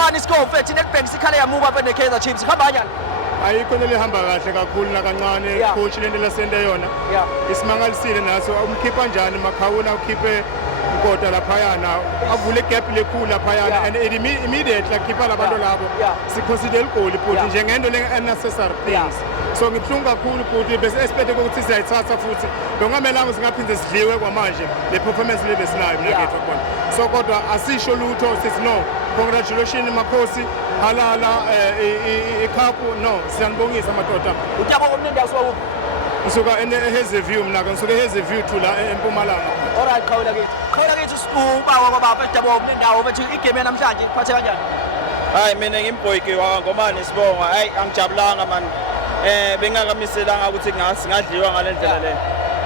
2-1 iscore mfethu Nedbank sikhale yamuka bene Kaizer Chiefs khamba kanjani ayikho nelihamba kahle kakhulu nakancane coach lento lesente yona isimangalisile naso umkhipha njani Makhawula ukhiphe Nkota laphayana avule gap lekhulu laphayana and immediately akhipha labantu labo siconsider igoli futhi njengento le unnecessary things so ngibhlungu kakhulu futhi bese expect ukuthi siyayithatha futhi longamelanga singaphinde sidliwe kwamanje le performance le besinayo mina ngethu khona so kodwa asisho lutho sithi no congratulations Makhosi halala icup no siyanibongisa madoda uThabo omnindi awusuka usuka eHazyview mina ngisuka eHazyview thula eMpumalanga alright khawula kithi ubawa kwababa uThabo omnindi awu bethi igame namhlanje iphathe kanjani hayi mina ngimboyike waNgomane Sibonga hayi angijabulanga man bengakamiselanga ukuthi singadliwa ngalendlela le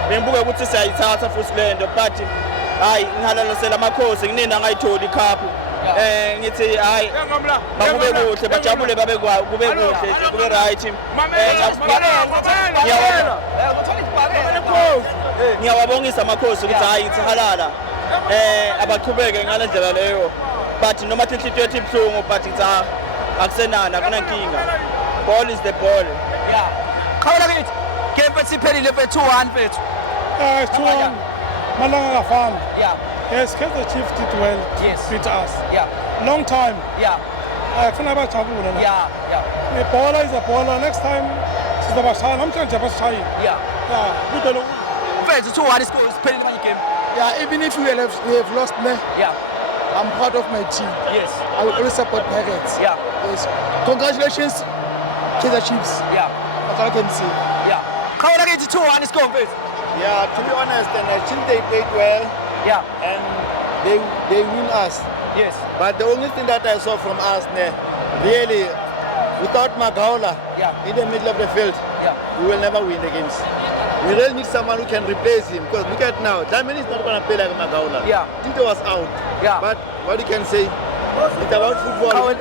bengibuke ukuthi siyayithatha futhi lento but hayi ngihalalasela Makhosi nginina ngayitholi icup ngithi hayi bakube kuhle bajabule babe kube kuhle kube right ngiyawabongisa Makhosi ukuthi hayi ithi halala abaqhubeke ngalendlela leyo but noma inhliziyo yethu ibhlungu but ngithi akusenana kunankinga ball is the ball khawula kithi game bethi phelile mfethu 2-1 mfethu 2-1 malanga kafana yes Kaizer Chiefs did well beat us long time kufuna bajabule la the baller is a baller next time sizobashaya namhlanje basishayile good lo mfethu 2-1 score isiphelile manje game even if we have lost I'm part of my team I will always support Pirates yes congratulations Kaizer Chiefs that's all I can say khawula kithi 2-1 score mfethu to be honest and I think they played well and they win us but the only thing that I saw from us really without Makhawula in the middle of the field we will never win the games we really need someone who can replace him because look at now Dlamini is not going to play like Makhawula Tito was out but what you can say it's about football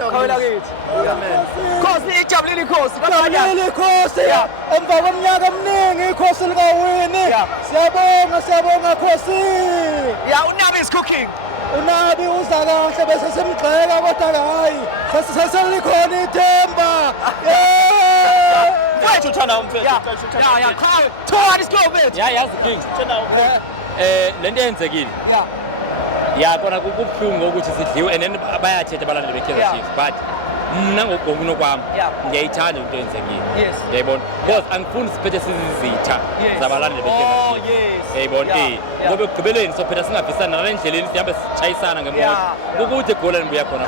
Khosi ijabulile Khosi Jabulile Khosi emva kweminyaka eminingi iKhosi likawini siyabonga Khosi uNabi is cooking uNabi uza kahle bese simgxeka kodwa hayi seselikhona ithemba mfethu uthanda umfethu khawula 2-1 score mfethu yazi Kings uthanda umfethu lento yenzekile kona kubhlungu ukuthi sidliwe and then bayathetha abalandeli beKaizer Chiefs but mina ngokunokwami ngiyayithanda into yenzekile yayibona because angifuni siphethe sizizitha zabalandeli beKaizer Chiefs yayibona ngoba ekugqibeleni sophetha singavisana nalendleleni sihambe sichayisana ngemoto ukuthi egoli nibuya khona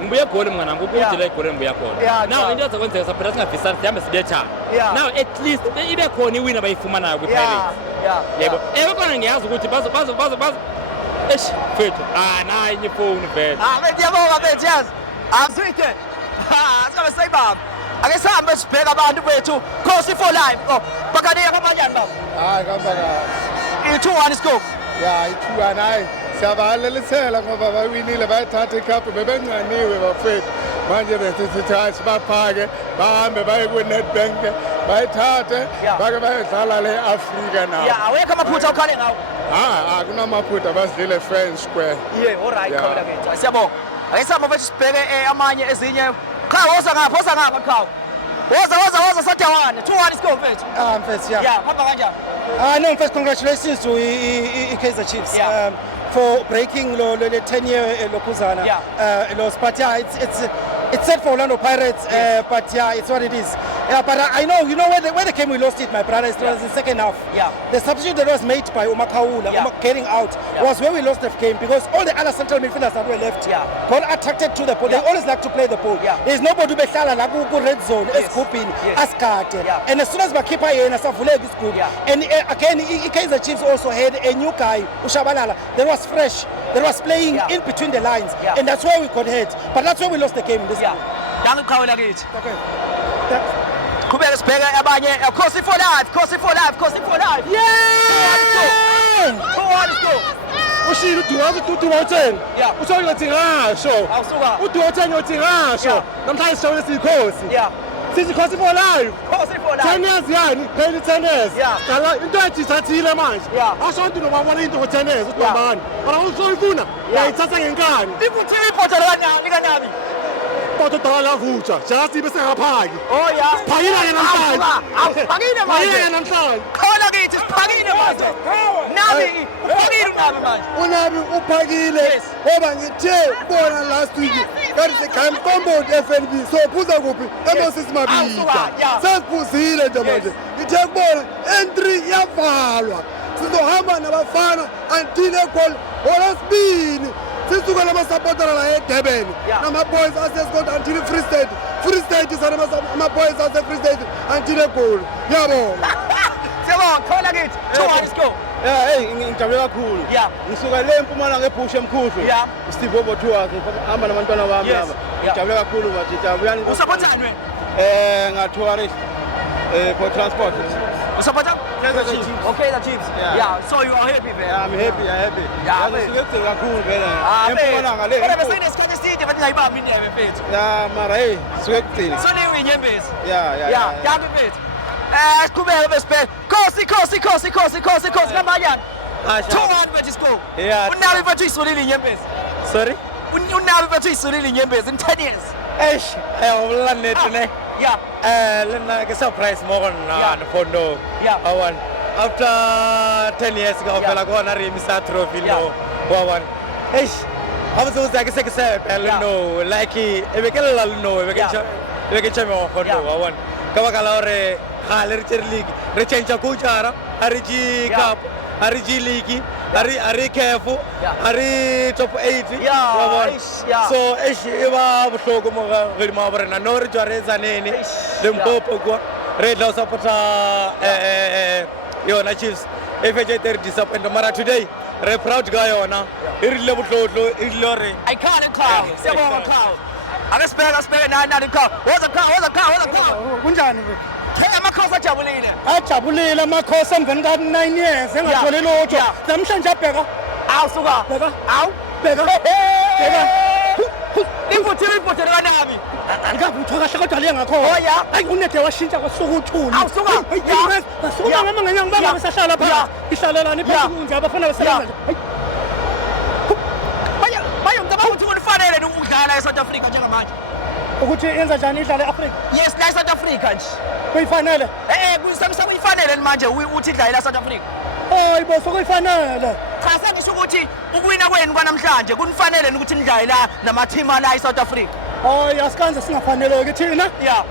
ngibuya egoli mngana ukuthi la egoli nibuya khona now into ezakwenzeka sophetha singavisana sihambe sibethana now at least ibe khona iwina bayifumanayo kwiPirates yayibona kona ngiyazi ukuthi bazo fethu nayi iphone vele mfethu yabonga mfethu yazi azwithe asabe sayibamba ake sihambe sibheka abantu bethu Khosi for life bakaniya kamanjani baba hayi kamba i2-1 score i2-1 hayi siyabalelisela ngoba bawinile bayathatha icup bebencaniwe bafethu manje besithi hayi sibaphake bahambe baye kuNedbank bayithathe bake bayedlala le Africa nawo awekho amaphutha ukhale ngawo kunamaphutha basidlile French Square alright khawula kethu siyabonga ake sihambe mfethu sibheke amanye ezinye woza ngapha woza sadawane 2-1 score mfethu mfethu hamba kanjani no mfethu congratulations to Kaizer Chiefs for breaking the 10-year lokhuzana loss but it's set for Orlando Pirates but it's what it is but I know where the game we lost it my brother it was in second half the substitute that was made by Makhawula getting out was where we lost the game because all the other central midfielders that were left got attracted to the ball they always like to play the ball there's nobody behlala la ku red zone esigubhini asigade and as soon as bakhipha yena savuleka isigubhu and again Kaizer Chiefs also had a new guy uShabalala that was fresh that was playing in between the lines and that's why we got hurt but that's why we lost the game in this game khawula kithi qhubeka sibheke abanye Khosi for life yeah 2-1 score ushilo uDuwateng usho ngathi ngasho uDuwateng uthi ngasho namhlanje sishone sikhosi sithi khosi for life Khosi for life. 10 years yani phela 10 years Yeah. qala into ejithathile manje Yeah. asho ukuthi noma ubona into ngo 10 years uthi Yeah. bambani mara usoyifuna uyayithatha ngenkani Ifuthi iphotha kanami. kodwa dala vutsha just bese ngaphaki Oh yeah. phakile ke namhlanje Awuphakile phakile manje. ke namhlanje Khona kithi siphakile manje. Nabi uphakile unabi manje. unabi uphakile Yes. ngoba ngithe bona last week that is a crime compound FNB so phuza kuphi eMoses Mabita Awusuka, yeah. sesiphuzile nje manje ngithe kubona entry iyavalwa sizohamba nabafana until egol olesibini sisuka namasupportera la eDurban Yeah. nama-boys asescot until Free State ama-boys ase-Free State until egoli yabona Siyabonga khona kithi. 2-1 let's go. hey ngijabule kakhulu Yeah. ngisuka le Mpumalanga eBush emkhuhlu Yeah. Steve Obo Tours hamba nabantwana bami Yes. laba Yeah. ngijabule kakhulu bathi jabulani Usupportani wena? nga-tourist for transport Usupporta? Kaizer Chiefs. Okay, the Chiefs. Yeah. So you are happy man. I'm happy Yeah, man. ngisuke kuhle kakhulu vele Ah, eMpumalanga le Kodwa bese inesikhathi eside bathi ngayibambi indebe mfethu. ya mara hey suke kugcina So leyo inyembezi. ya Yami mfethu. Siqhubeke besibheke. Khosi kamanyana. 2-1 mfethu score. Yeah. Unabi mfethu isulile inyembezi. sorry Unabi mfethu isulile inyembezi in 10 years. eish awulanethu ne Yeah. lena ke surprise mo Yeah. na fondo Yeah. awan after 10 years ka phela kona re imisa trophy no wawan eish abuzo ke se Yeah. no like ebekela no Yeah. ebeke champion fondo Yeah. wawan ka baka la hore khale re tshire league re change coachara ari ji Yeah. cup ari ji league ari careful Yeah. ari top 8 Yeah, wabona eish, yeah. so eish eba bohloko mo ga re ma borena no re jwareza nene Eish, lempopo kwa re tla supporta yona Chiefs efetse ter disappoint mara today re proud ga yona irile botlotlo irile re I can't call. Siyabonga call. Akasibheke nani call. Woza call. kunjani Hey amakhosi ajabulile. ajabulile amakhosi emveni ka 9 years engatholi lutho Yeah. namhlanje abheka Awusuka. Bheka. Awu. bheka Ifuthi kanami. ngikavutho kahle kodwa liye ngakho Oh, yeah. hayi unede washintsha kwasuka uthuli Awusuka. Yeah. ngasuka Yeah. ngama ngenyanga Yeah. besahlala Yeah. pha ihlalelani Yeah. phezu kunje abafana basebenza nje Bayo ngicabanga ukuthi kufanele ukudlala eSouth Africa njengamanje. ukuthi yenza njani idlale eAfrika Yes, la eSouth Africa nje. kuyifanele Kusamsama ifanele manje uthi idlala la South Africa. hayi bo sokuyifanele Cha sengisho ukuthi ukuwina kwenu kwanamhlanje kunifanele ukuthi nidlale la nama-team ala eSouth Africa. hayi asikanze singafaneleki thina Yeah.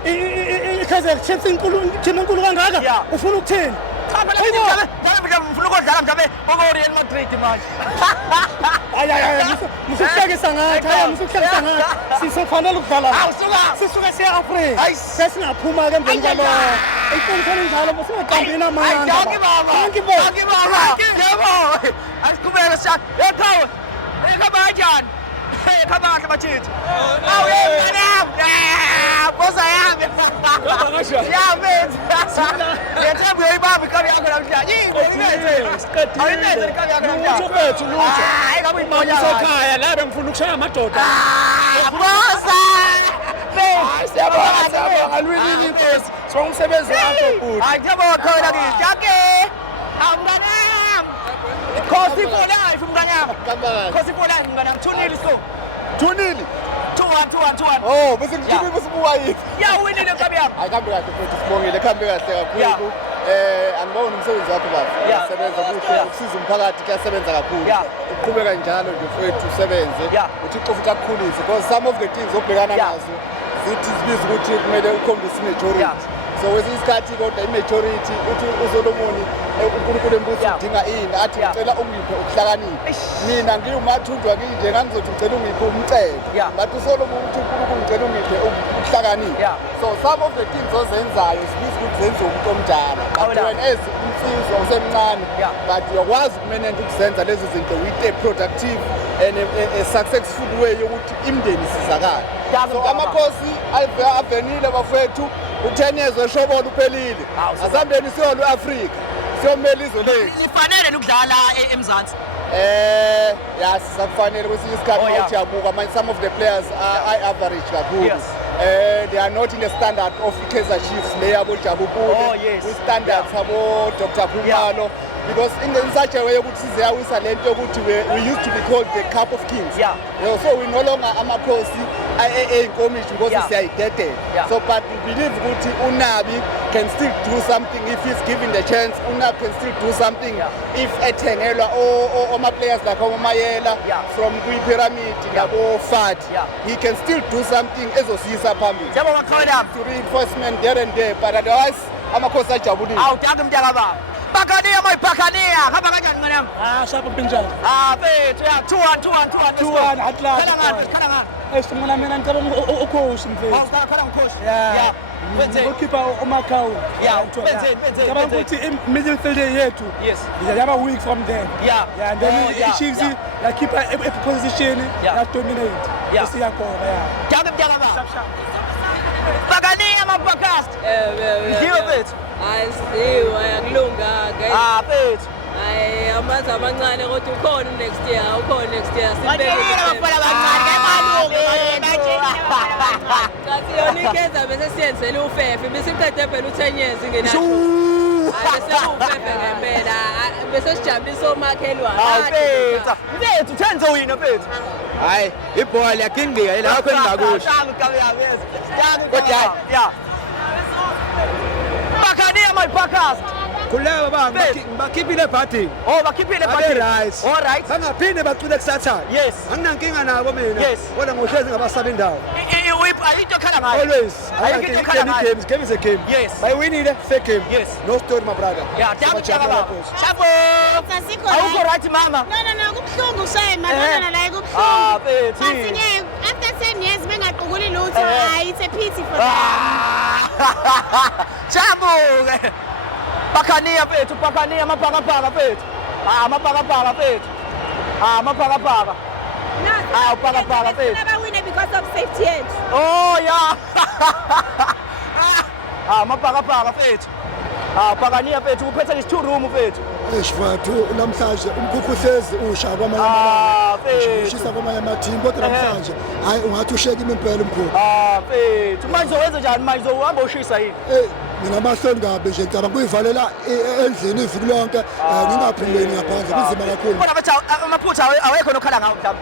iKaizer Chiefs inkulu thina inkulu kangaka Yeah. ufuna ukuthini Cha phela Hayibo. ngifuna ukudlala mhlawumbe oko-Real Madrid manje. hayi musukuhlekisa ngathi hayi musukuhlekisa ngathi sisofanele ukudlala Awusuka. sisuke siya Afrika Hayi. sesingaphuma ke emveni kwalo inkulu njalo musingaqambini amanga Asiqhubeke siya. Ekhaya. Ekhaya kanjani? Ekhaya bachithi. Awu yena. Bosa yami. Ya mfethu. Ngethemba uyoyibamba ikabi yakho namhlanje. Yini ngiyithe. Awuyithe ikabi yakho namhlanje. Lutho, lutho. Hayi kabi imoya. ekhaya la bengifuna ukushaya amadoda Bosa. siyabonga lwini inkosi somsebenzi wakho futhi Hayi ngiyabonga khona kithi. Yake. Amnganam. Khosi for life mnganam. Khosi for life mnganam. 2-0 score. Thunili 2-1. oh bese ngithini besibuka yini Ya winile nkabi yami. hayi kambe kahle futhi sibongile kambe kahle kakhulu angibona umsebenzi wakho baba Yeah. usebenza kuhle Yeah. ukusiza umphakathi kuyasebenza kakhulu Yeah. uqhubeka njalo nje mfowethu usebenze Yeah. uthixo futhi akukhulise because some of the things obhekana Yeah. nazo zithi zibiza ukuthi kumele ukhombise majority Yeah. so kwesinye isikhathi kodwa i-majority uthi uZolomoni uNkulunkulu embuzo Yeah. udinga ini athi Yeah. ngicela ungiphe ukuhlakanipha Eish. mina ngiwumathunjwa kinje ngangizothi ngicela ungiphe umcebo Yeah. but uSolomoni uthi uNkulunkulu ngicela ungiphe ukuhlakanipha Yeah. so some of the things ozenzayo zibiza ukuthi zenziwe umuntu omdala but Awula. wena as insizwa usemncane Yeah. but uyakwazi ukumanage ukuzenza lezi zinto with a productive and a successful way yokuthi imndeni isizakale Yazi so mntwana. amakhosi avenile bafowethu u-10 years weshobolo uphelile Hawu, asambeni siyolwe Afrika siyomela izwe lethu Nifanele ukudlala eMzansi. ya sisakufanele kwesinye isikhathi Oh, yeah. mawuthi yabuka some of the players are average kakhulu Yes. they are not in the standard of Kaizer Chiefs. Oh, yes. With standards abo Dr. Khumalo. Because in such a way, we used to be called the Cup of Kings. Yeah. So we no longer Amakosi because it's identity. So, but we believe that Unabi can still do something if he's given the chance. Unabi can still do something if Etenela or my players like Omayela from Gui Pyramid, Fat, he can still do something as Osisa Pambi. To reinforcement there and there, but otherwise, Amakosa Jabudi. I'll tell them Pakania, my Pakania. How about Sharp Pinjan. Wait, 2-1. At last. Someone I mean, I'm telling you, coach. Yeah. Goalkeeper Omakau. Midfielder here too. Yes. They have a week from them. Yeah. And then Chiefs, like keep a position that dominate. Yeah. Pakania, my podcast. Hear it. Ayakulunga guys. Wait. Amazi amancane kodwa ukhona next year Kathi yona iKaizer bese siyenzele ufefe bese iqede phela u10 years ngenayo. Bese ufefe ngempela bese sijabulisa omakhelwane. Mfethu uthenze wina mfethu. Hayi ibhola yakingqika yilapho engakusho. Pakania, my podcast. Kuleyo baba bakhipile party. Oh, bakhipile party. Right. All right. Bangaphinde bacule kusatha. Yes. Anginankinga nabo mina. Yes. Kodwa ngohlezi ngabasabi indawo. Ayikho khala ngayo. Always. Ayikho khala ngayo. Game is a game. Yes. By winning fair game. Yes. No story my brother. Yeah, Chapo. Awukho right mama. No, kubuhlungu shema lona la kubuhlungu. Bethi. Manje after 10 years bengaqukulile lutho, hayi it's a pity for them. Chapo. Pakania bethu, Pakania mapaka bethu. Mapaka bethu. Mapaka. Upaka bethu. Never win because of safety edge. Oh yeah. Mapaka bethu. Pakania bethu uphethe nge2 room bethu. Esifatu namhlanje umkhukhu hlezi usha kwamanye amalanga. Ushisa kwamanye amathimba kodwa namhlanje hayi ungathi usheke impela umkhukhu. Bethu manje wenza njani manje uhamba ushisa yini? Mina amahloni kabi nje ngicabanga kuyivalela endlini iviki lonke ngingaphindeni ngaphandle kunzima kakhulu. Kodwa bathi amaphutha awekho nokhala ngawo mhlawumbe.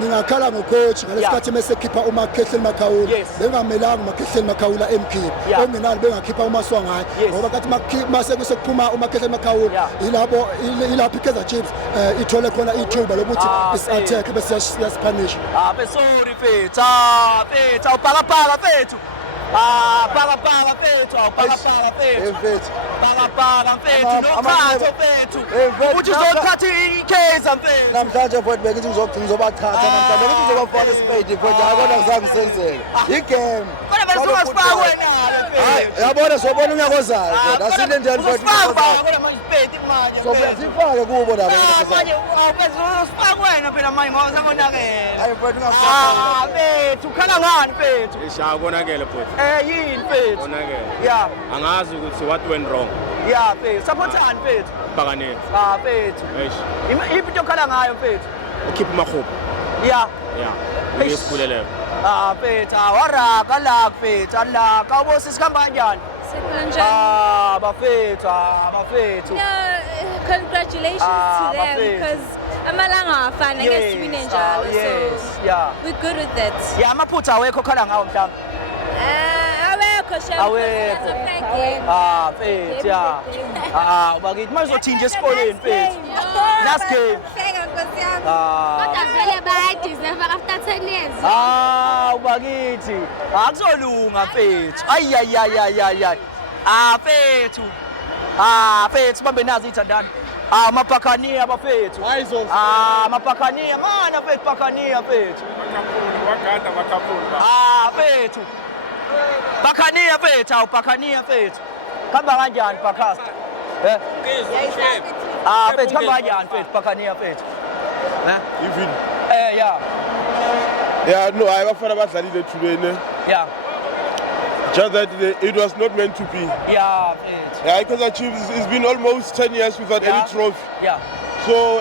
Ngingakhala ngocoach ngalesikhathi mesekhipha uMakhehleni Makhawula bengamelanga uMakhehleni Makhawula emkhipha ominali bengakhipha uMaswangayi ngoba kathi mase kusephuma uMakhehleni Makhawula ilapho iKaizer Chiefs ithole khona ithuba lokuthi is attack bese yasipanish. Sorry bethu. Bethu awupaka bethu. Paka bethu, paka bethu. Paka bethu, nokhatho bethu. Uthi uzokhatha iKaizer bethu. Namhlanje futhi bekithi ngizobachatha namhlanje ukuthi ngizobafaka isipade futhi akona ngizange senzele. Igame. Kodwa bese ungasifaka wena bethu. Hayi, yabona sobona unyaka ozayo kodwa asilendeni futhi. Kodwa manje isipade manje. So kuyasifaka kubo laba. Manje awubese usifaka wena phela manje mawusabonakela. Hayi futhi ngafaka. Bethu khala ngani bethu? Ishayabonakele futhi. Yini bethu? Bonakele. Yeah. Angazi ukuthi what went wrong. Yeah bethu. Supportani bethu? Pakania. Bethu. Eish. Iphi into okhala ngayo bethu? Ukhipha amakhopho. Yeah. Yeah. Ngiyesiphuleleyo. Bethu, waraka la bethu, ala kawubosi sikhamba kanjani? Sekulanje. Bafethu. Congratulations to them because amalanga afana ngesibine njalo so we're good with that. Yeah, amaphutha awekho khala ngawo mhlawumbe. Awekho shame. Bethu yeah. Ubakithi manje uzothinja esikoleni bethu. Last game. Kodwa vele bayadeserve after 10 years. Ubakithi. Akuzolunga bethu. Ayayayayayay. Bethu. Bethu bambe nazi ithandana. Mapakania bafethu. Mapakania mana bethu Pakania bethu. Wagada makaphula. Bethu. Pakania bethu, Pakania bethu. Khamba kanjani podcast? Bethu khamba kanjani bethu Pakania bethu? Even. Yeah. Yeah, no, I bafana badlalile ethulweni. Yeah. Just that it was not meant to be. Yeah, bethu. Yeah, because Chiefs it's been almost 10 years without any trophy. Yeah. So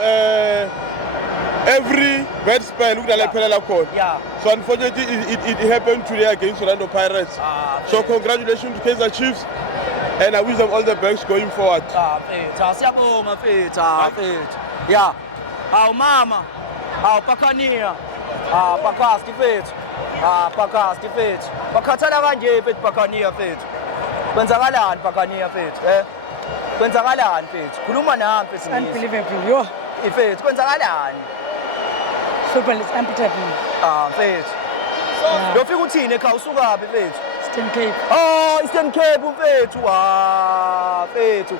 every bad spell ukudlala iphelela khona. Yeah. So unfortunately it happened today against Orlando Pirates. So congratulations to Kaizer Chiefs and I wish them all the best going forward. Mfethu siyabonga mfethu. Yeah. Awu mama. Awu Pakania. Pakasti mfethu. Pakasti mfethu. Bakhathala kanje mfethu Pakania mfethu. Kwenzakalani Pakania mfethu? Kwenzakalani mfethu? Khuluma nami mfethu. Unbelievable. Yo. Mfethu kwenzakalani? Football is unpredictable. Mfethu. Yofika uthini ekhaya usuka phi mfethu? Eastern Cape. Eastern Cape mfethu. Mfethu.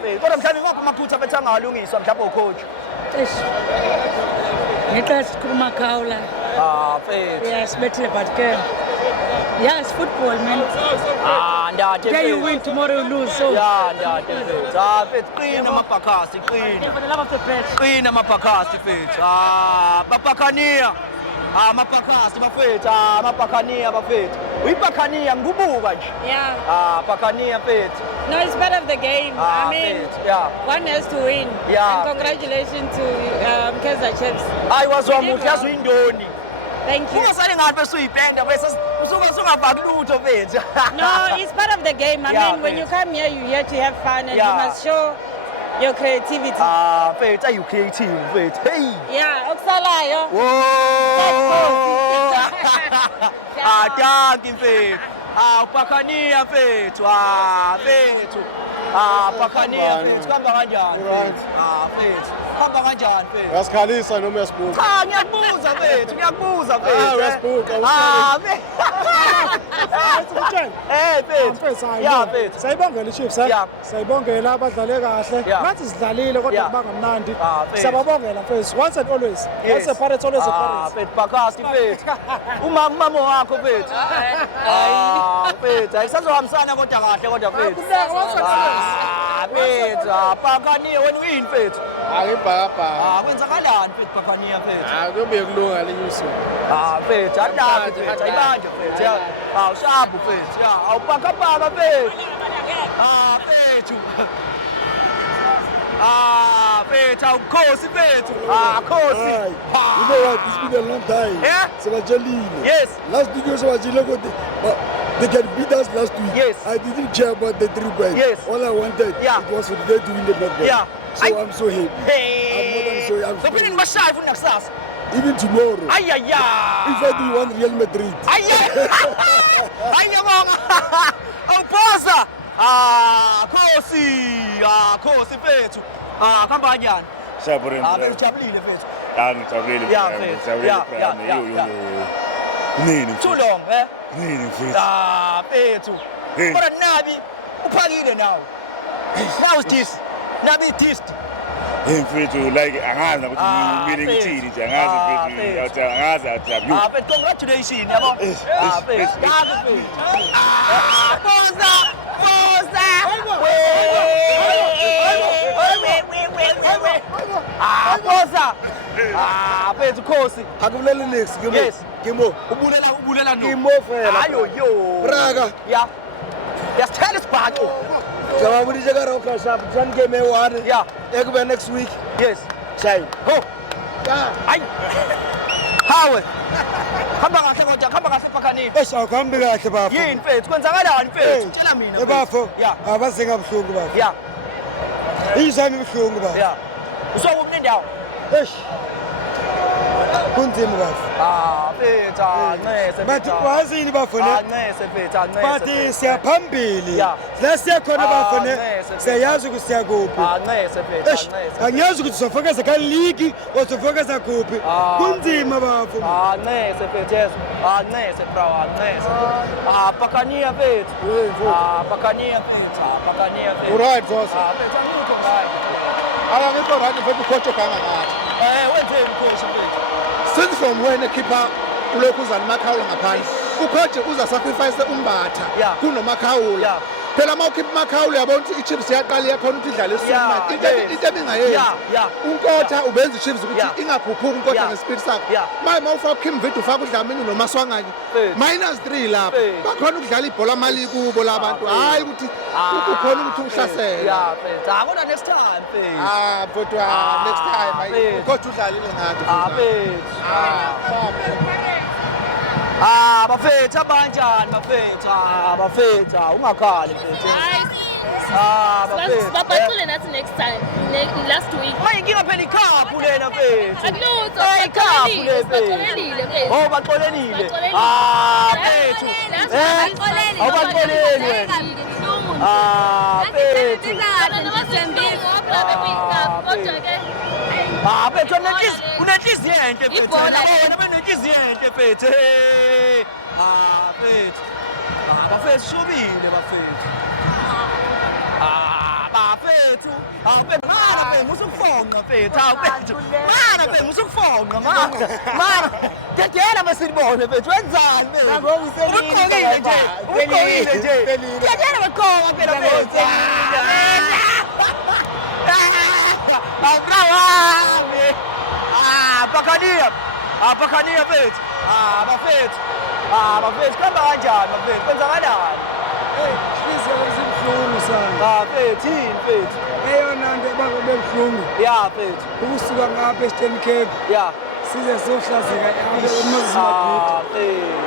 Mfethu. Kodwa mhlawumbe ngapha amaphutha bethu angalungiswa mhlawumbe ucoach. Ngixesha sikhuluma khawula. Mfethu. Sibethile but ke. Yeah, it's football, man. Ndade. Today you win, tomorrow you lose. So. Yeah, ndade mfethu. Mfethu qina amabhakasi, qina. For the love of the press. Qina amabhakasi mfethu. Bapakania. Amabhakasi bafethu, amabhakania bafethu. Uyiphakania ngubuka nje. Yeah. Phakania mfethu. No, it's part of the game. I mean, one has to win. Yeah. And congratulations to Kaizer Chiefs. Ayiwazwa umuntu yazi indoni. Thank you. Ungasale ngathi bese uyibhenda bese usungafaki lutho mfethu. No, it's part of the game. I mean, when you come here, you're here to have fun and you must show your creativity. Mfethu you creative mfethu. Hey. Yeah, okusalayo. Thank you mfethu. Phakania mfethu. Mfethu. Phakania mfethu. Kamba kanjani? Mfethu. Kamba kanjani mfethu? Yasikhalisa noma uyasibuka? Cha ngiyakubuza mfethu, ngiyakubuza mfethu. Uyasibuka. Mfethu. Yeah mfethu. Sayibongela iChiefs sayibongela abadlale kahle ngathi sidlalile kodwa kubangamnandi siyababongela mfethu once and always once a Pirates always a Pirates mfethu Pakasti mfethu umama wakho mfethu mfethu ayisazohambisana kodwa kahle kodwa mfethu mfethu Phakania wena uyini mfethu Akibhakabhaka. Kwenzakalani mfethu Phakania mfethu Akuyobe kulunga lenye usuku. Mfethu andazi mfethu ayibanje mfethu awushabu mfethu awuphakabhaka mfethu mfethu mfethu awukhosi mfethu khosi You know what? It's been a long time. Yeah. Sebajelile. Yes. Last week was Sebajelile, but they can beat us last week. Yes. I didn't care about the 3 points. Yes. All I wanted it was for the day to win the netball. Yeah. So I'm so happy. Hey. I'm more than so happy. Ngaphinda bashaye futhi nakusasa. Even tomorrow. Ayaya. If I do want Real Madrid. Ayabonga. Awuphosa. Khosi mfethu. Kuhamba kanjani? Siyabonga. Bejabulile mfethu. Ngijabulile. Yeah, mfethu. Nini? Too long, eh? Nini mfethu? Mfethu. Kodwa Nabi uphakile nawe. Now is this. Nabi this. Hey mfethu like angazi ukuthi ngimile ngithini nje angazi mfethu angazi athi mfethu congratulations yabo. Mfethu. Bosa. Mfethu khosi. Akubulele next Kimo. Yes. Kimo. Ubulela no. Kimo fela. Ayo yo. Braga. Yeah. Yes, tell us back. Jawabulije ka Roka Sharp. One game one. Yeah. Ekube next week. Yes. Shine. Go. Yeah. Ay. Hawe. Hamba kahle kodwa, hamba kahle Phakania. Awuhambi kahle bafo. Yini mfethu? Kwenzakalani mfethu? Tshela mina. Ebafo. Yeah. Abazenga buhlungu bafo. Yeah. Izami buhlungu bafo. Yeah. Usawumni ndawo. Kunzima bafo. Mfethu ancese. Bathi wazini bafo ne? Ancese mfethu, ancese. Bathi siyaphambili. La siyakhona bafo ne? Siyayazi ukuthi siyakuphi. Ancese mfethu, ancese. Angiyazi ukuthi uzofokeza ka league uzofokeza kuphi. Kunzima bafo. Ancese mfethu yeso. Ancese bro, ancese. Phakania mfethu. Phakania mfethu. Phakania mfethu. Alright boss. Mfethu angikho right. Akangikho right mfethu coach oganga ngathi. Wenzeni coach mfethu? Since from when ekhipha ulokhu uzana Makhawula ngaphandle ucoach uza sacrifice umbatha kunoMakhawula phela uma ukhipha uMakhawula uyabona ukuthi iChiefs yaqala yakhona ukuthi idlale esizini into ebingayenzi unkotha ubenza iChiefs ukuthi ingakhuphuki unkotha ngespeed sakhe manje ufaka uKim Vidu ufaka uDlamini noMaswanganye -3 lapha bakhona ukudlala ibhola amali kubo labantu hayi ukuthi kukhona ukuthi uhlasele kodwa next time kodwa next time ucoach udlalile ngathi bafethu abanjani bafethu ungakhali mfethu Babacule nathi next time last week mayinkinga phela ikhaphu lena mfethu akulutho baxolelile baxolelile mfethu awubaxoleli wena mfethu mfethu unenhliziyo enhle mfethu wena benenhliziyo enhle mfethu mfethu bafethu shubile bafethu bafethu mana musukufonqa mfethu mana musukufonqa mana ngiyagena masibone mfethu wenzani uqokile nje ngiyagena beqoka phela mfethu Bakania mfethu bafethu kamba kanjani bafethu kwenzakalani Inhliziyo ezibuhlungu sana mfethu yini mfethu eyona nto bakubuhlungu mfethu ukusuka ngapha eStern Cape size sohlazeka eMozambique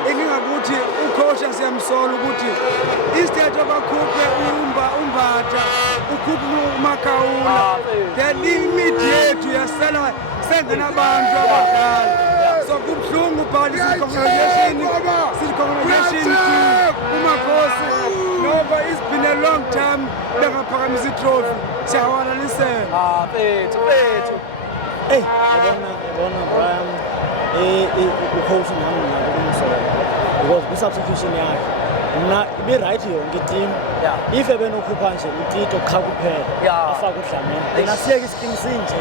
engingakuthi ucoach siyamsola ukuthi instead bakhuphe umbatha ukhuphe uMakhawula the limit yethu yasala sengena abantu abadala so kubhlungu bhali congratulations uMakhosi ngoba it's been a long time bengaphakamisa itrophy siyawalalisela mfethu yabona Brian ucoach nami ngakumsola because ku-substitution yakhe mna ibe right yonke team if ebenokhupha nje uTito qha kuphela afake uDlamini then asiyeke isikingi sinje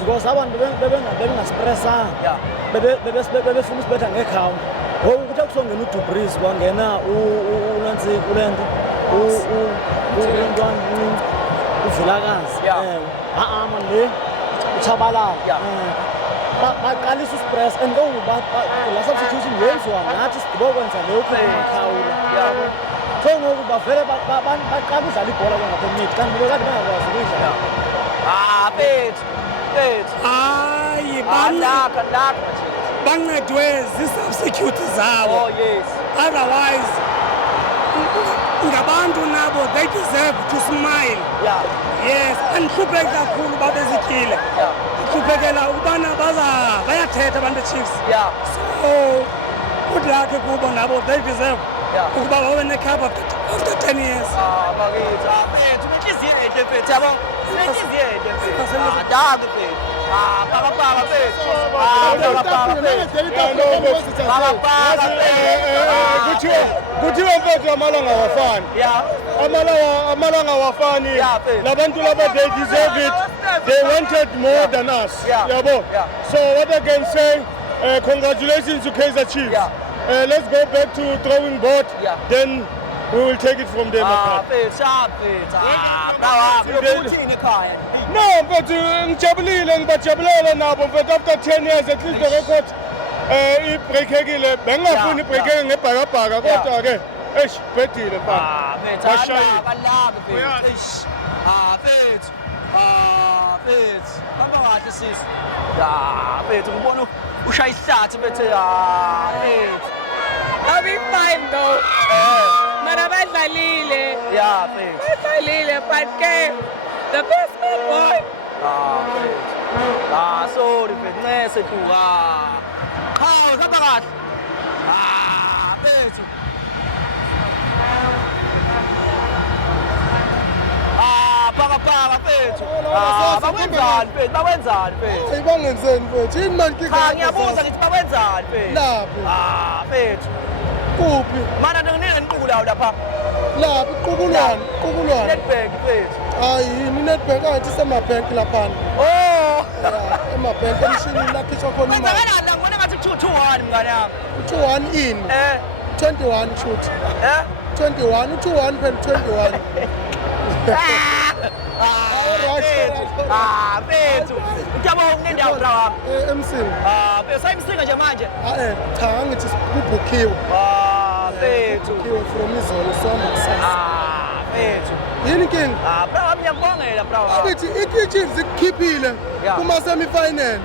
because abantu bebengaspressanga bebefuna usibetha ngekhawunti ngoba ukuthi akusongena uDubris kwangena uNansi kulento uLentwana uVilakazi man le uThabalala baqalisa uspress and ngoba la substitution yenziwa ngathi sidibokwenza lokho eMakhawula so ngoku bavele baqala udlala ibhola ngaphambi kanti bekade bangakwazi ukudlala mfethu hayi bancedwe zi-substitute zabo otherwise ngabantu nabo they deserve to smile yes andihlupheki kakhulu babezityile hluphekela ukubana bayathetha abantu Chiefs so good luck kubo nabo they deserve ukuba babe necup after 10 years mfethu unenhliziyo enhle mfethu yabo unenhliziyo enhle mfethu danke mfethu kuthiwa mfethu amalanga awafani amalanga awafani labantu laba they deserve it they wanted more than us yabo so what I can say congratulations to Kaizer Chiefs let's go back to drawing board then we will take it from there no mfethu ngijabulile ngibajabulela nabo mfethu after 10 years at least the record ibreakekile bengafuni ibreakeke ngebhakabhaka kodwa ke bedile mfana mfethu hamba kahle sisi mfethu ngibona ushaya ihlathi bethe mfethu I'll be fine though. Mara badlalile. Mfethu. Badlalile but the best man boy. Sorry mfethu nese tu hamba kahle mfethu baka mfethu bakwenzani mfethu bakwenzani mfethu Ayibangenzeni mfethu yini manje cha ngiyabuza ngithi bakwenzani mfethu laphi mfethu kuphi mana nginenqulu lapha laphi qubulwane Nedbank mfethu hayi yini Nedbank athi semabank lapha emabank emshini lakhishwa khona imali kanjani ngibona ngathi 2-1 mngane yami 2-1 in 21 shoot 21, 2-1 pen 21. Bethu ngiyabonga nendawo bra emsini sayimsinga nje manje cha ngithi kubhukhiwe Bethu from izolo soma kusasa Bethu yini inkinga bra wami ngiyabongela bra abithi i-Chiefs ikukhiphile kuma semi final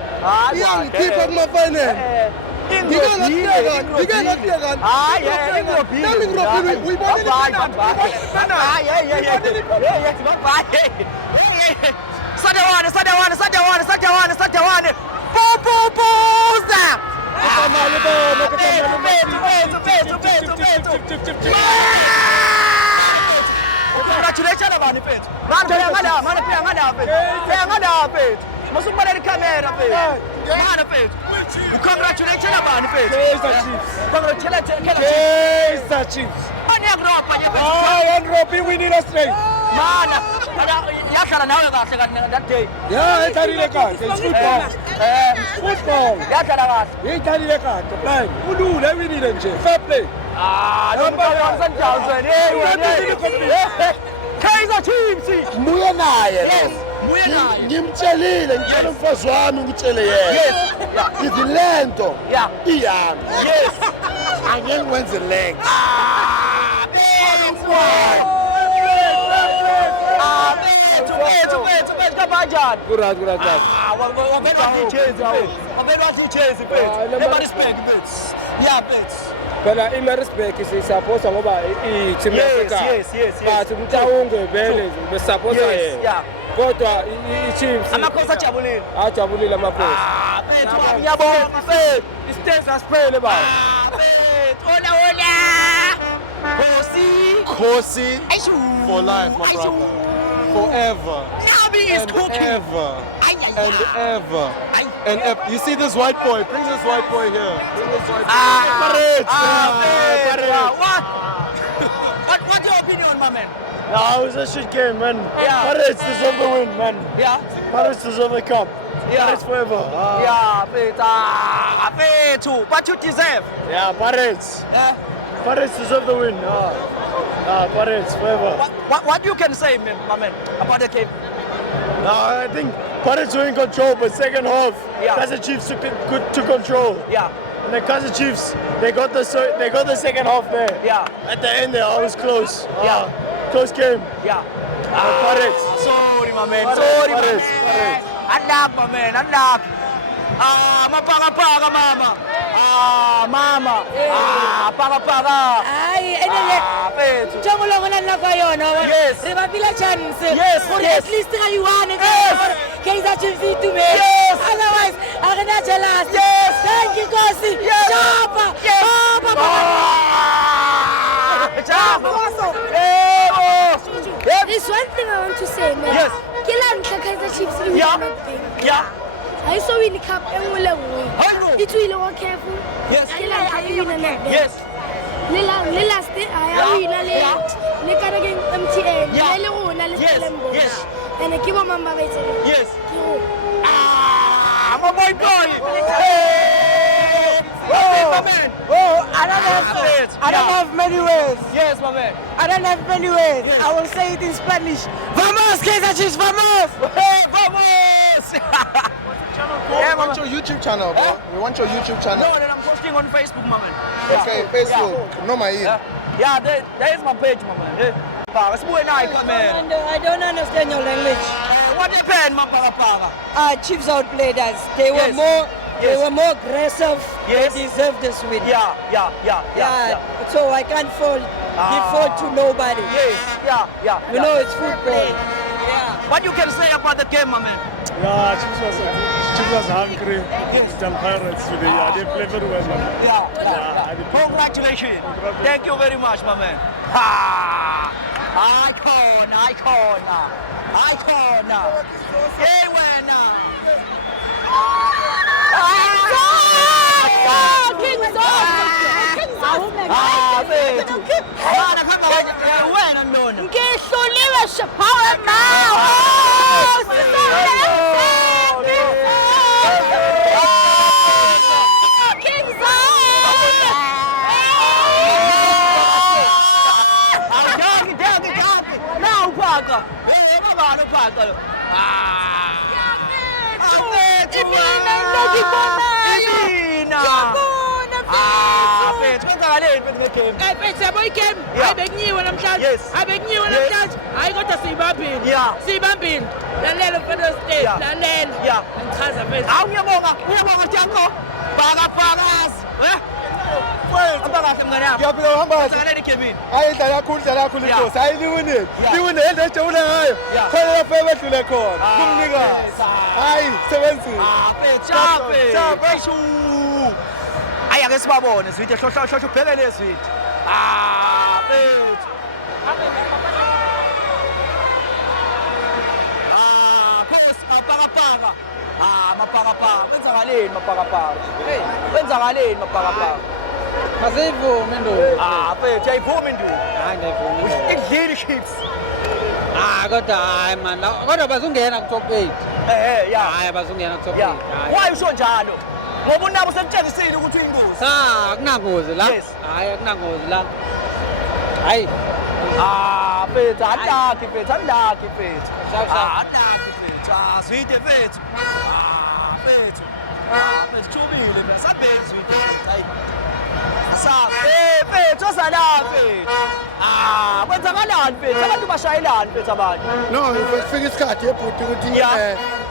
iyangikhipha kuma final Congratulations mani Pethu. Mani pia ngada Pethu. Masukubala ni kamera Pethu. Mani Pethu. Congratulations mani Pethu. Kaizer Chiefs. Mani yagropa nje. Andropi winning a straight. Mana. Yakhala nawe kahle that day. Yeah, etharile kahle. It's football. Football. Yakhala kahle. Etharile kahle. Plan. Ulule winile nje. Fair play. Kaizer Chiefs Mbuye naye yes mbuye naye ngimtshelile ngicela umfazi wami ngitshele yena yes ithi lento iyami yes angeke ngwenze legs Bethu kabanjani Kurat wabelwa Chelsea Bethu eMaritzburg Bethu yeah Bethu phela iMaritzburg siyisupporta ngoba i-team yasekhaya but umtawunge vele besupporta yena kodwa i-Chiefs amakhosi ajabulile amakhosi Bethu ngiyabonga Bethu isitenza siphele baba Bethu ola Khosi for life, my brother. Forever. Nabi is cooking. Ever. And ever. And ever. You see this white boy? Bring this white boy here. Bring this white boy. What's your opinion, my man? No, it was a shit game, man. Yeah. Pirates deserve the win, man. Yeah. Pirates deserve the cup. Yeah. Pirates forever. Yeah, Bethu. What you deserve? Yeah, Pirates. Yeah. Pirates deserve the win. Pirates forever. What you can say, my man, about the game? No, I think Pirates were in control, but second half, Kaizer Chiefs took control. Yeah. And the Kaizer Chiefs, they got the second half there. Yeah. At the end there, I was close. Yeah. Close game. Yeah. Pirates. Sorry, my man. Pirates. Sorry, Pirates. my man. Unlock, my man. Unlock. Mapaga, mama. Mama. Paga. Hayi enele Bethu. njengoba ngona nakho yona Yes. ribapila chance Yes, for yes. at least ayiwane Kaizer Chiefs itume Yes. otherwise akena jealous Yes. thank you Nkosi Yes. Chapa Yes. There's one thing I want to say, man. Yes. Kila ntle Kaizer Chiefs in Yeah. Yeah. I saw win the cup and we Hello. It will be careful. Yes. Kila ntle win na. Yes. Lila stay I win le kana ke MTN. Yeah. Le rona le Yes. Stellenbosch. Yes. And ke bo mama ba itse. Yes. Ke go. My boy. Hey. My man. I don't have many words. Yes, my man. I don't have many words. Yes. I will say it in Spanish. Vamos, Kaizer Chiefs, vamos! Hey, vamos! We want your YouTube channel, bro. We want your YouTube channel. No, then I'm posting on Facebook, my man. Okay, Facebook. No, my ear. Yeah, there is my page, my man. It's more nice, man. I don't understand your language. What happened, my paga? Chiefs outplayed us. They were Yes. more. They Yes. were more aggressive. Yes. They deserve this win. Yeah. So I can't give fault to nobody. Yes, yeah. You know it's football. What you can say about the game, my man? Yeah, Chiefs was hungry. Some Pirates today. Yeah, they play very well, man. Yeah. Congratulations. Thank you very much, my man. Icon. Hey, when? Bethu. Bana khanga wena nona. Ngihluliwe Shapower now. Bayacaca lo. Fethu kwenzakaleni fethu ngegame? Fethu yabo igame hayi bekunyiwe namhlanje. Hayi bekunyiwe namhlanje. Hayi kodwa siyibambile. Siyibambile. Lalela mfana stage. Lalela. Ngichaza fethu. Hawu uyabonga Janko. Bhakazi. Amba kahle mngane yami. Ngiyaphila uhamba kahle. Kwenzakaleni egameni? Hayi idlala kakhulu Nkosi. Hayi liwinile. Liwinile yena ejabule ngayo. Khona lapho ebedlule khona. Kumnikazi. Hayi sebenzile. Fethu. Aya ke sibabone Zwide hlohla ubhekele Zwide. Fethu. Khosi mapakapaka. Mapakapaka. Kwenzakaleni mapakapaka? Kwenzakaleni mapakapaka? Masivume ndoda. Fethu ayivumi nduku. Hayi ngiyivuma. Idlile chips. Kodwa hayi man. Kodwa bazungena ku top 8. Hayi bazungena ku top 8. Why usho njalo? Ngoba unabo semtshengisile ukuthi uyingozi. Akunangozi la. Hayi akunangozi la. Hayi. Fethu andaki fethu. Andaki fethu. Zwide fethu. Fethu. Fethu chubile mina sabheki Zwide. Hayi. Fethu osala fethu. Kwenzakalani fethu? Abantu bashayelani fethu abantu? No, kufika isikhathi ebhuti ukuthi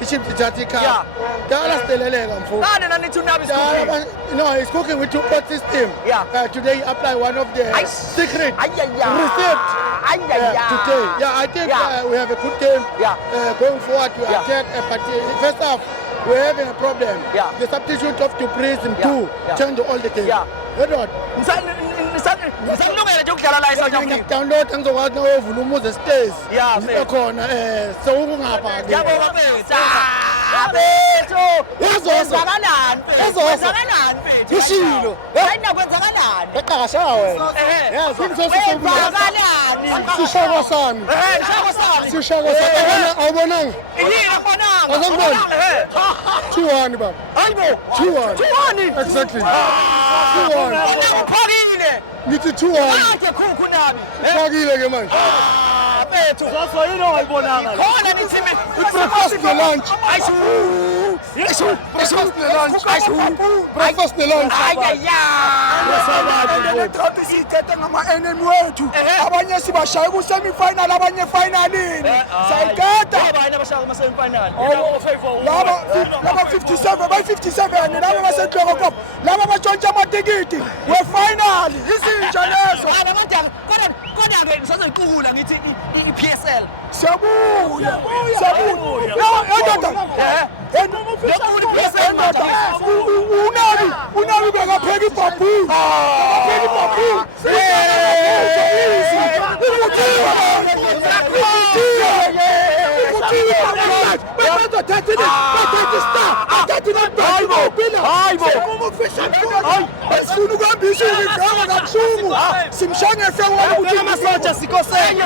iChiefs ithatha ikhaya. Dala sideleleka mfowethu. Kani nanithi unabi cooking? No, it's cooking with two-pot system. Today apply one of the secret receipt. Today. I think we have a good game. Going forward we attack, but first half we're having a problem. The substitute of Dupreez in 2 change all the game. Ngisalungele nje ukudlala la eSouth Africa. Ngiyakudawunloada ngizokwazi uyovula umuze stairs. Ngibe khona sewungapha ke. Yabonga fethu. Fethu. Kwenzakalani fethu? Kwenzakalani fethu? Kushilo. Hayi na kwenzakalani? Eqasha wena. Kwenzakalani? Sishako sami. Sishako sami. Sishako sami. Awubonanga? Yini abonanga? Azangibona. 2-1 baba. Hayibo. 2-1. Exactly. 2-1. Phakile. Ngithi 2-1. Akhe khukhu nami. Phakile ke manje. Fethu. Zoso yini ongayibonanga? Khona nithi mina. Breakfast lunch. Breakfast lunch. Letrati siyithethe ngama-enemy wethu abanye sibashaya ku-semi-final abanye efinalini sayithetha laba 57 bayi-57 laba basenhloko kop laba batshontsha amatikiti wefinali izintsha lezo kodwa-ke ngisazoyiqukula ngithi i-PSL siyabuya unabi bekapheka ibhabhu sifuna ukuhambisa izigaba kabuhlungu simshangefe wona ukuthi amasotsha sikoseni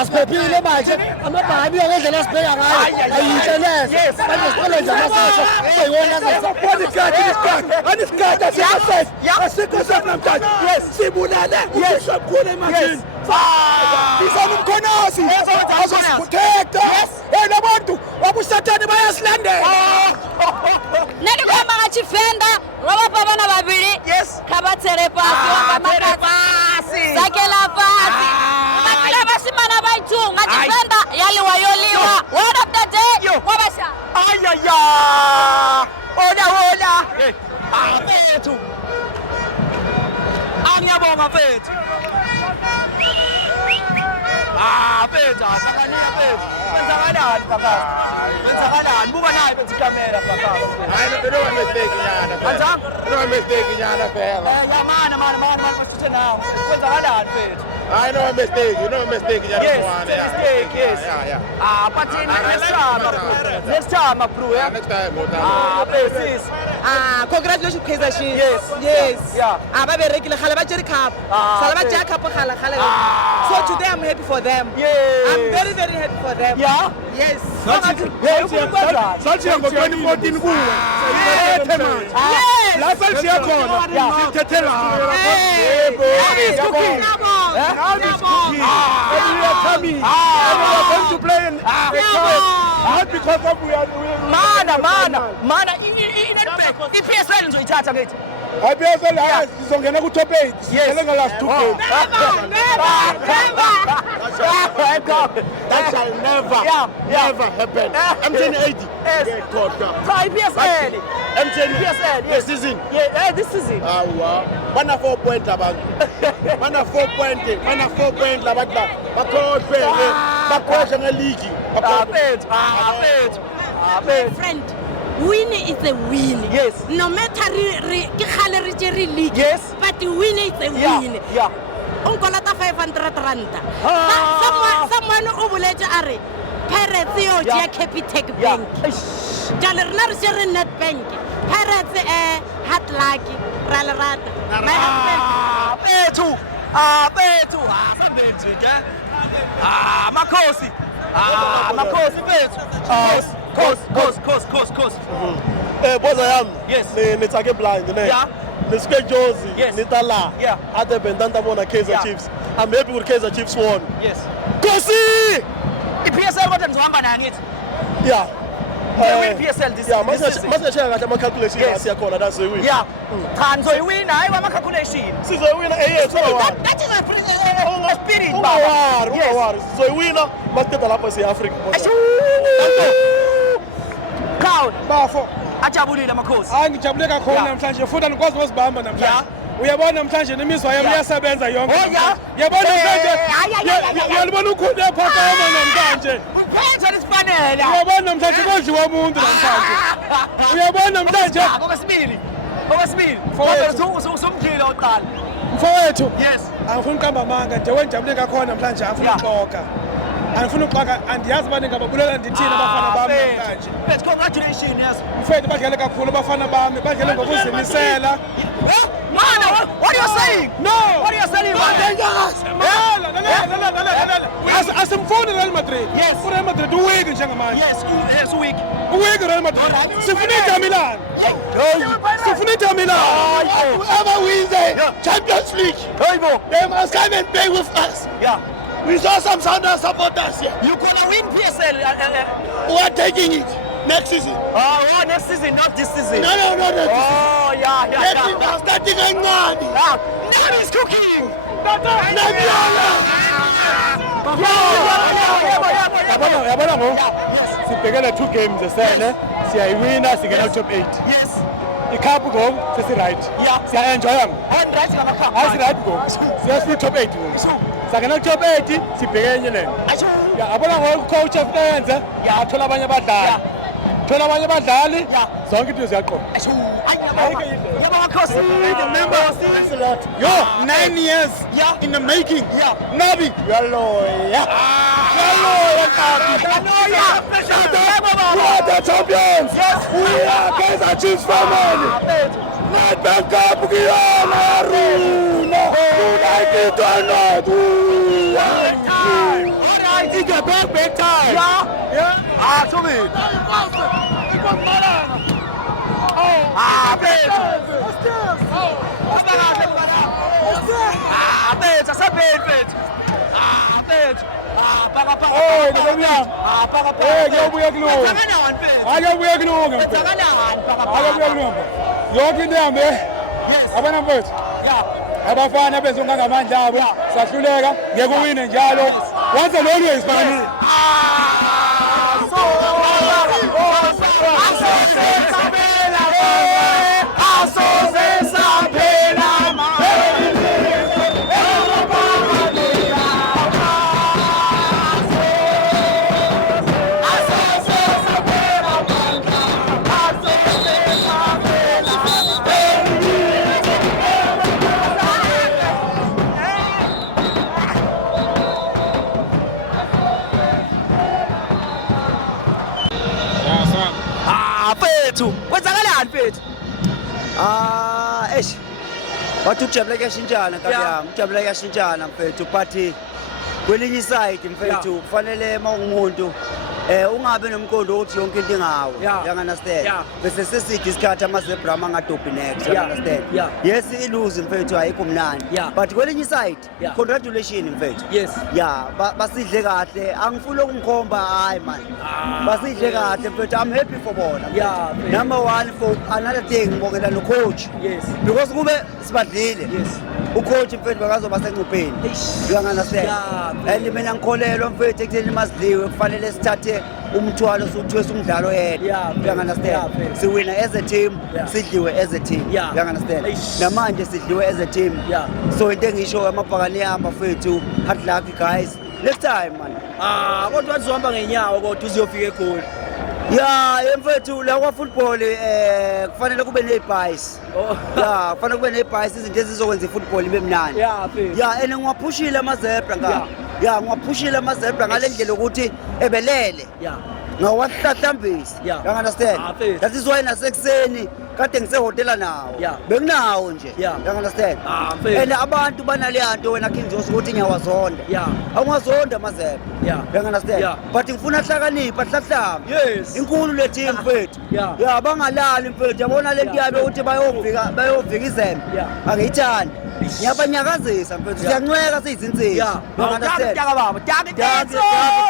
asiphephile manje amabhani ngendlela asibheka ngayo ayinhle neze manje sicele nje amasosha eyiwona anisikhathi asikho safe namhlanje sibulele usabkhulu emandleni bizana umkhonosi azosiprotecta labantu wabusathane bayasilandela nedikwamba ngachifenda ngoba babana babili khabathere pasi zakela pasi amakila basimana bayi-2 ngachifenda yaliwa word of the day wabasha ona fethu angiyabonga fethu fethu abakaniya fethu kwenzakalani bhakazi kwenzakalani buka nayo fethu ikamera bhakazi mistake nyana phela mana usithe nawe kwenzakalani fethu I know a mistake, you know a mistake. But next time, bro. Next time, basis. Congratulations, Kaizer Chiefs. Yes. Ababe regular Khale Jerry Cup. Salama Jack Cup Khale. So today I'm happy for them. I'm very, very happy for them. Yeah. Yes. Sathi ngo 2014 kuwe. Yes. La salsi ya khona. Sithethe la. He's cooking. Now he's cooking. And we are coming. And we are going to play in the cup. Not because of we are mana i-PSL ngizoyithatha ngithi IPSL sizongena ku top 8 sicela nga last 2 games. That shall never happen. M80. IPSL M10 this season. This season. Awa. Bana 4 point abantu. Bana 4 point labantu bakhohlwe bakhohlwe ngeligi. My friend, win is a win. Yes. No matter re league. Yes. But win is a win. Yeah. Unkolata 500 rand. Someone o boletse are Pirates yo ja Capitec Bank. Jale rena re share net bank. Pirates hard luck ralrata. My husband. Bethu. Sabenzi ke. Makhosi. Makhosi bethu. Course. Boza yami. Yes. Ni take blind ne. Yeah. Ni ske Jozi. Yes. Ni tala. Yeah. Ade bendanta bona Kaizer Chiefs. I'm happy with Kaizer Chiefs won. Yes. Kosi! I-PSL kodwa nizohamba nayo ngithi. Yeah. Win PSL this Yeah, season. mase share kahle ama calculation asiyakhona that's the win. Yeah. Cha nizoyiwina hayi ama calculation. Sizoyiwina That is a spirit baba. Ungawari. Sizoyiwina masiqeda lapha eSouth-Africa. Cloud. Bafo. Ajabulile amakhosi. Ngijabule kakhulu namhlanje futhi nikwazi ukuzibamba namhlanje. Uyabona namhlanje nemizwa yami iyasebenza yonke. Uyabona namhlanje. Uyalibona ukhulu ephakama namhlanje. Phetha lesifanele. Uyabona namhlanje kodliwa umuntu namhlanje. Uyabona namhlanje. Okwesibili. Kodwa usumdlile oqala. Mfowethu. Yes. Angifuni uqamba amanga nje wenjabule kakhona namhlanje angifuni uxoka. Angifuni uxoka andiyazi bani ngababulela ndithini abafana bami namhlanje. But congratulations yes. Mfowethu badlale kakhulu abafana bami badlale ngokuzimisela. Man, what are you saying? No. What are you saying? Asimfuni Real Madrid. Yes. Real Madrid uwiki njengamanje. Yes, week. Uwiki Real Madrid. Sifunita Milan. Sifunita Milan. Whoever wins the Champions League, they must come and play with us. Yeah. We saw some Sounders supporters here. You're gonna win PSL. We are taking it next season. Oh, next season, not this season. No, not this season. Oh, yeah. Next season, we are starting a Nani. Nani is cooking. Yabona ngo sibhekele 2 games esene siyayiwina singena top 8. Yes. Icup go sesi right. Yeah. Siya enjoy am. And right ngama Asi right go. Siya top 8 go. Sangena top 8 sibheke enye le. Ya abona ngo coach afuyenze athola abanye abadlali. Thola abanye abadlali zonke into ziyaqoqa. Remember, yo, 9 years in the making. Nabi, you are loyal. We are the champions. We are Kaizer Chiefs family. Not Cup, Aruna. United or not, we are. It's a big time. Yeah. To me. Abafana benza ngamandla abo sahluleka ngeke uwine njalo once and always bani kwenzakalani mfethu? Wathi ukujabula kuyashintshana kabiyami, ukujabula kuyashintshana mfethu, but kwelinye iside mfethu kufanele uma ungumuntu ungabe nomqondo ukuthi yonke into ingawo you understand bese sesithi isikhathi amazebra amangadobhi next you understand yes ilose mfethu ayikho mnandi but kwelinye side congratulations mfethu basidle kahle angifuni ukungikhomba hayi man basidle kahle mfethu I'm happy for bona number 1 for another thing ngibongela no coach because kube sibadlile ucoach mfethu bakazoba sencupheni you understand and mina ngikholelwa mfethu ekutheni masidliwe kufanele sithathe umthwalo sokuthwesa umdlalo yedwa you understand siwina as a team sidliwe as a team you understand namanje sidliwe as a team so into engisho amabhakani yahamba mfethu hard luck guys next time man kodwa wathi uzohamba ngenyawo kodwa uziyofika eGoli mfethu la kwa football kufanele kube nebhayisi kufanele kube nebhayisi izinto ezizokwenza ifootball ibe mnandi and ngiwaphushile amazebra ngiwaphushile amazebra ngale ndlela ukuthi ebelele ngawahlahlambisa you understand that is why nasekuseni kade ngisehotela nawo benginawo nje you understand and abantu banaleyanto wena Kingzos ukuthi nyawazonda awungazonda amazebra you understand but ngifuna hlakanipha hlahlamba inkulu le team mfethu bangalali mfethu yabona le nto yabe ukuthi bayovika izembe angiyithandi ngiyabanyakazisa mfethu siyancweka siyizinsizwa you understand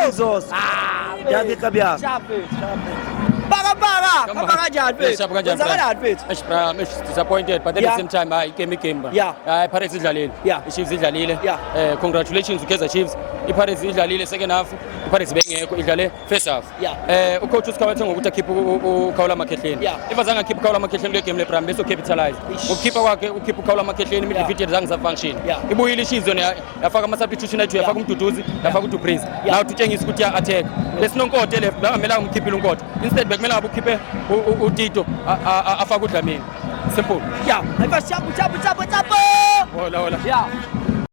Kingzos kabya disappointed but at the same time game Pirates idlalile iChiefs idlalile congratulations uKaizer Chiefs iPirates idlalile second half iPirates bengekho idlale first half ucoach usikawethe ngokuthi akhipha uKhawula Makhehleni if azange akhipha uKhawula Makhehleni kule game lePram bese capitalize ukukhipha kwakhe ukhipha uKhawula Makhehleni midfield zange sa function ibuyile iChiefs yona yafaka ama substitution ethu yafaka uMduduzi yafaka uDuprez now tutshengisa ukuthi attack lesinonkote left bangamela umkhiphile unkote instead bekumele ngabe ukhiphe uTito afaka uDlamini simple ayifashapu chapu hola yeah